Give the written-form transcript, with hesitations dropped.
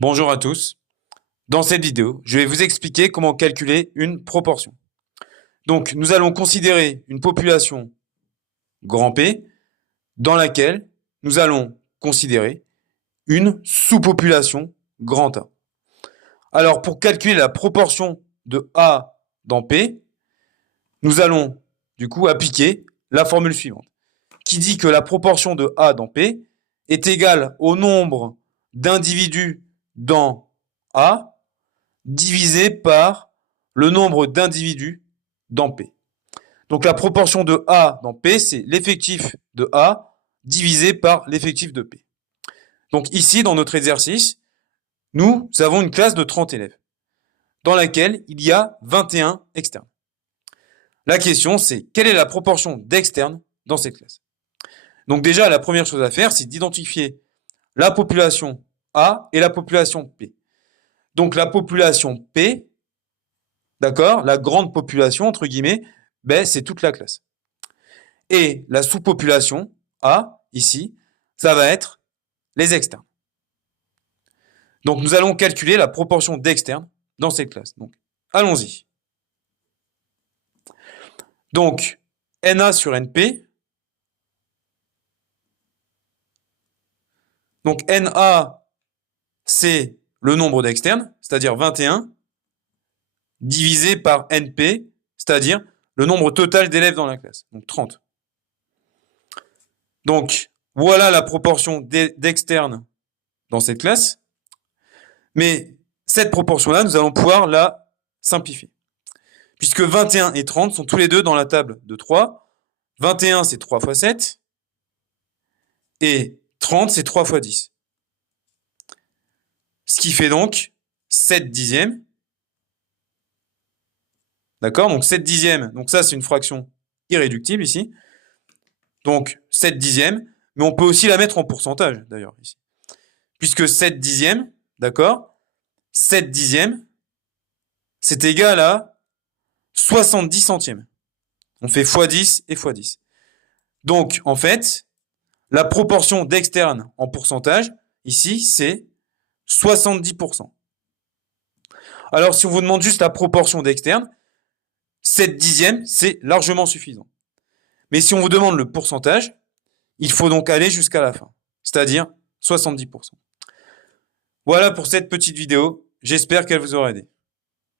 Bonjour à tous. Dans cette vidéo, je vais vous expliquer comment calculer une proportion. Donc, nous allons considérer une population grand P dans laquelle nous allons considérer une sous-population grand A. Alors, pour calculer la proportion de A dans P, nous allons du coup appliquer la formule suivante, qui dit que la proportion de A dans P est égale au nombre d'individus dans A divisé par le nombre d'individus dans P. Donc la proportion de A dans P, c'est l'effectif de A divisé par l'effectif de P. Donc ici, dans notre exercice, nous avons une classe de 30 élèves, dans laquelle il y a 21 externes. La question, c'est quelle est la proportion d'externes dans cette classe? Donc déjà, la première chose à faire, c'est d'identifier la population A et la population P. Donc la population P, d'accord, la grande population, entre guillemets, ben, c'est toute la classe. Et la sous-population A, ici, ça va être les externes. Donc nous allons calculer la proportion d'externes dans cette classe. Donc allons-y. Donc NA sur NP. Donc NA, c'est le nombre d'externes, c'est-à-dire 21, divisé par NP, c'est-à-dire le nombre total d'élèves dans la classe, donc 30. Donc, voilà la proportion d'externes dans cette classe. Mais cette proportion-là, nous allons pouvoir la simplifier. Puisque 21 et 30 sont tous les deux dans la table de 3. 21, c'est 3 fois 7. Et 30, c'est 3 fois 10. Ce qui fait donc 7 dixièmes. D'accord? Donc 7 dixièmes, donc ça c'est une fraction irréductible ici. Donc 7 dixièmes, mais on peut aussi la mettre en pourcentage d'ailleurs ici. Puisque 7 dixièmes, d'accord? 7 dixièmes, c'est égal à 70 centièmes. On fait x10 et x10. Donc en fait, la proportion d'externes en pourcentage, ici, c'est 70%. Alors si on vous demande juste la proportion d'externes, 7 dixièmes, c'est largement suffisant. Mais si on vous demande le pourcentage, il faut donc aller jusqu'à la fin, c'est-à-dire 70%. Voilà pour cette petite vidéo, j'espère qu'elle vous aura aidé.